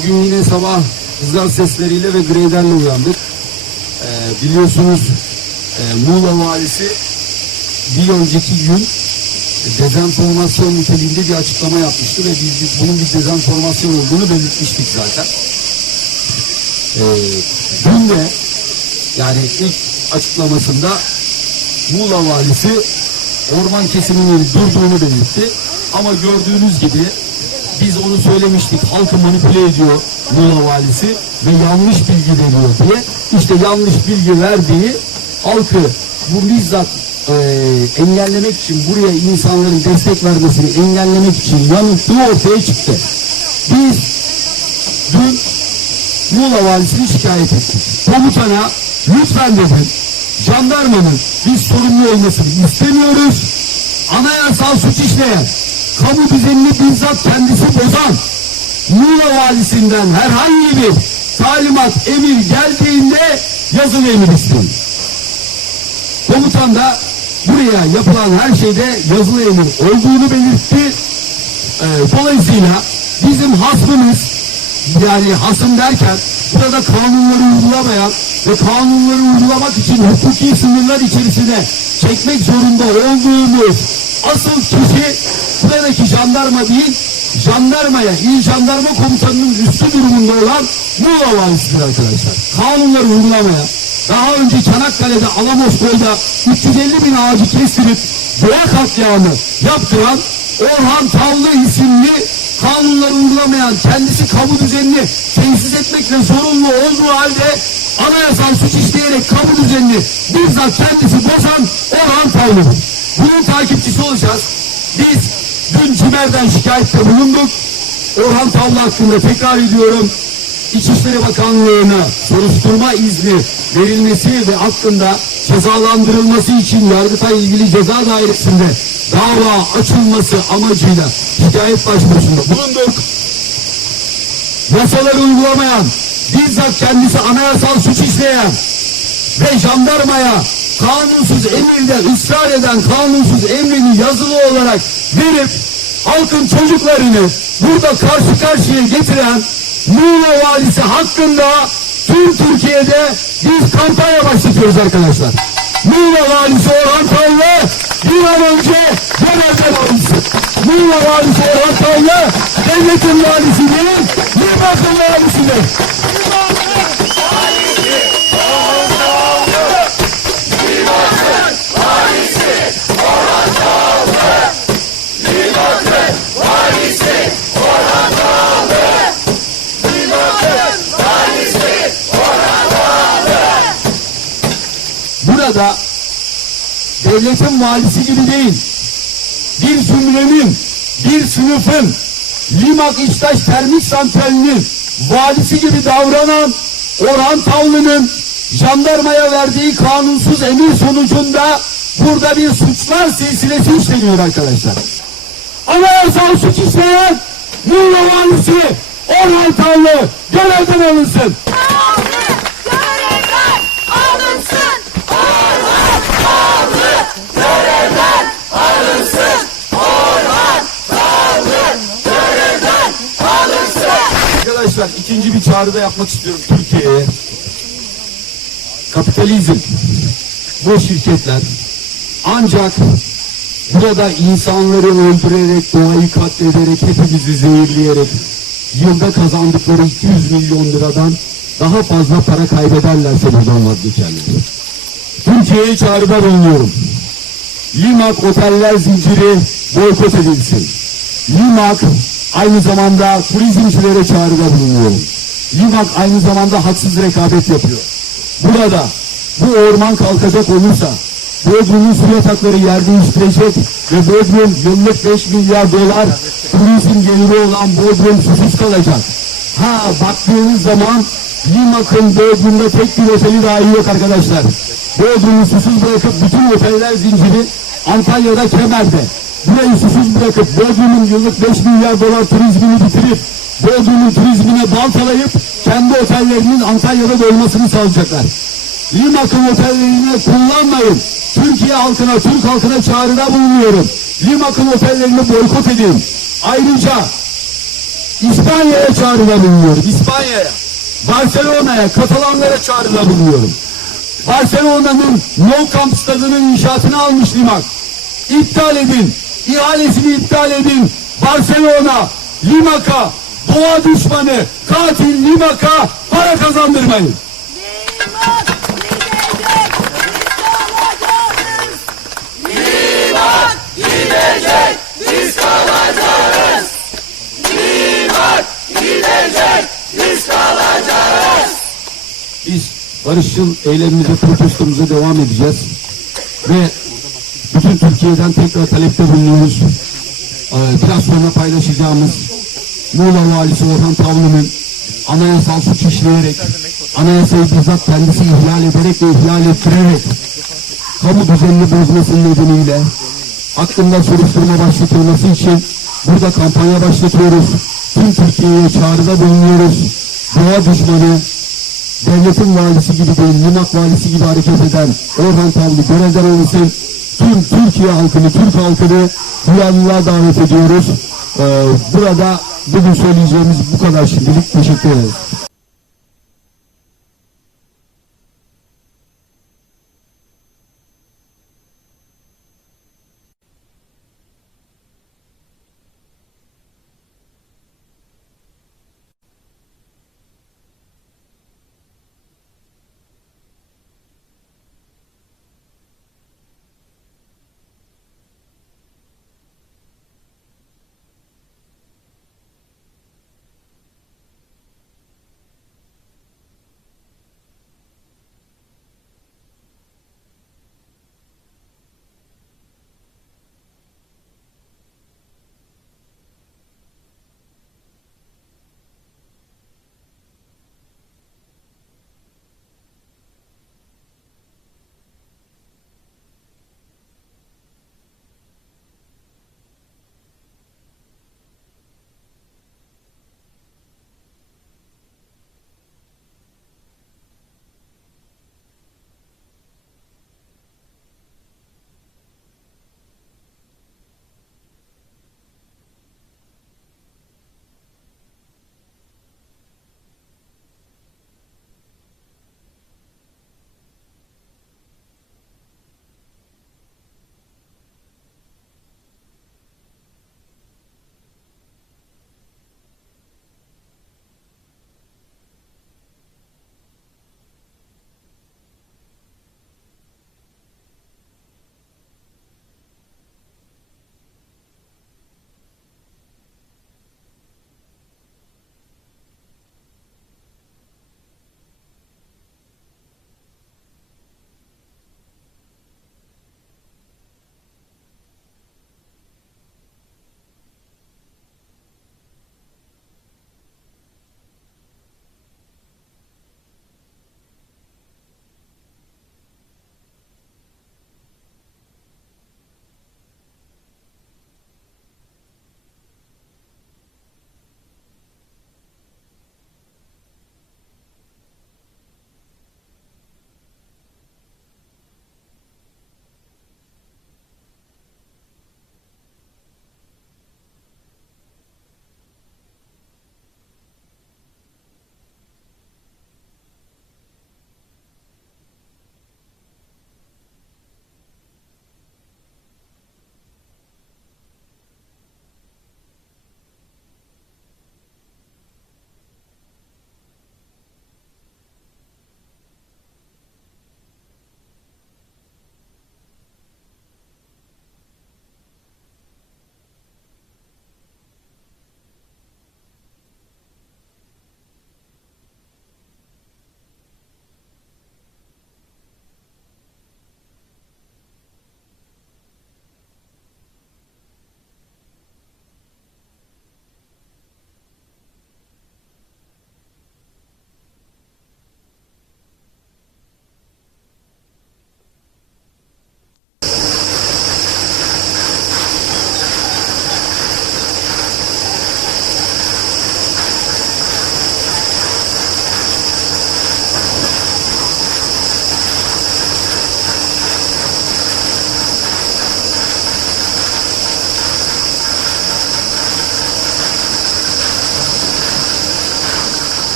Bugün yine sabah rüzgar sesleriyle ve greyderle uyandık. Ee, biliyorsunuz e, Muğla valisi bir önceki gün dezenformasyon niteliğinde bir açıklama yapmıştı ve biz, biz bunun bir dezenformasyon olduğunu belirtmiştik zaten. Ee, dün de yani ilk açıklamasında Muğla valisi orman kesiminin durduğunu belirtti. Ama gördüğünüz gibi biz onu söylemiştik. Halkı manipüle ediyor Muğla valisi ve yanlış bilgi veriyor diye. İşte yanlış bilgi verdiği halkı bu bizzat e, engellemek için buraya insanların destek vermesini engellemek için yanılttığı ortaya çıktı. Biz dün Muğla valisini şikayet ettik. Komutana lütfen dedim jandarmanın biz sorumlu olmasını istemiyoruz. Anayasal suç işleyen, kamu düzenini bizzat kendisi bozan Muğla valisinden herhangi bir talimat, emir geldiğinde yazılı emir isteyin. Komutan da buraya yapılan her şeyde yazılı emir olduğunu belirtti. Ee, dolayısıyla bizim hasmımız yani hasım derken burada kanunları uygulamayan ve kanunları uygulamak için hukuki sınırlar içerisine çekmek zorunda olduğumuz asıl kişi buradaki jandarma değil jandarmaya, il jandarma komutanının üstü durumunda olan Muğla valisidir arkadaşlar. Kanunları uygulamaya, daha önce Çanakkale'de Alamos Koy'da 350 bin ağacı kestirip doğa katliamı yaptıran Orhan Tavlı isimli kanunları uygulamayan, kendisi kamu düzenini tesis etmekle zorunlu olduğu halde anayasal suç işleyerek kamu düzenini bizzat kendisi bozan Orhan Tavlı'dır. Bunun takipçisi olacağız. Biz dün Cimer'den şikayette bulunduk. Orhan Tavlı hakkında tekrar ediyorum. İçişleri Bakanlığı'na soruşturma izni verilmesi ve hakkında cezalandırılması için Yargıtay ilgili ceza dairesinde dava açılması amacıyla şikayet başvurusunda bulunduk. Yasaları uygulamayan, bizzat kendisi anayasal suç işleyen ve jandarmaya kanunsuz emirde ısrar eden kanunsuz emrini yazılı olarak verip halkın çocuklarını burada karşı karşıya getiren Muğla valisi hakkında tüm Türkiye'de biz kampanya başlatıyoruz arkadaşlar. Muğla valisi Orhan Tavlı bir an önce görevden alınsın. Muğla valisi Orhan Tavlı devletin valisi değil, Yılmaz'ın valisidir. Burada devletin valisi gibi değil, bir zümrenin, bir sınıfın, Limak İçtaş Termik Santrali'nin valisi gibi davranan Orhan Tavlı'nın jandarmaya verdiği kanunsuz emir sonucunda burada bir suçlar silsilesi işleniyor arkadaşlar. Anayasal suç işleyen Muğla valisi Orhan Tavlı görevden alınsın. Görevden alınsın. Orhan Tavlı görevden alınsın. Orhan Tavlı görevden Arkadaşlar ikinci bir çağrı da yapmak istiyorum Türkiye'ye. Kapitalizm, bu şirketler ancak burada insanları öldürerek, doğayı katlederek, hepimizi zehirleyerek yılda kazandıkları 200 milyon liradan daha fazla para kaybederlerse buradan vazgeçerler. Türkiye'ye çağrıda bulunuyorum. Limak oteller zinciri boykot edilsin. Limak aynı zamanda turizmcilere çağrıda bulunuyorum. Limak aynı zamanda haksız rekabet yapıyor. Burada bu orman kalkacak olursa Bodrum'un su yatakları yer değiştirecek ve Bodrum yıllık 5 milyar dolar turizm geliri olan Bodrum susuz kalacak. Ha baktığınız zaman Limak'ın Bodrum'da tek bir oteli dahi yok arkadaşlar. Bodrum'u susuz bırakıp bütün oteller zinciri Antalya'da Kemer'de. Burayı susuz bırakıp Bodrum'un yıllık 5 milyar dolar turizmini bitirip Bodrum'un turizmine baltalayıp kendi otellerinin Antalya'da dolmasını sağlayacaklar. Limak'ın otellerini kullanmayın. Türkiye halkına, Türk halkına çağrıda bulunuyorum. Limak'ın otellerini boykot edin. Ayrıca İspanya'ya çağrıda bulunuyorum. İspanya'ya. Barcelona'ya, Katalanlara çağrıda bulunuyorum. Barcelona'nın Nou Camp stadının inşaatını almış Limak. İptal edin. İhalesini iptal edin. Barcelona, Limak'a, doğa düşmanı, katil Limak'a para kazandırmayın. Limak gidecek, biz. Limak gidecek, biz kalacağız. Limak gidecek, biz kalacağız. Biz barışçıl eylemimize, protestomuza devam edeceğiz. Ve bütün Türkiye'den tekrar talepte bulunuyoruz. Ee, Biraz sonra paylaşacağımız Muğla Valisi Orhan Tavlı'nın anayasal suç işleyerek, anayasayı bizzat kendisi ihlal ederek ve ihlal ettirerek kamu düzenini bozması nedeniyle hakkında soruşturma başlatılması için burada kampanya başlatıyoruz. Tüm Türkiye'ye çağrıda bulunuyoruz. Doğa düşmanı, devletin valisi gibi değil, Limak valisi gibi hareket eden Orhan Tavlı görevden olmasın. Tüm Türkiye halkını, Türk halkını duyarlılığa davet ediyoruz. Ee, burada bugün söyleyeceğimiz bu kadar şimdilik. Teşekkür ederiz.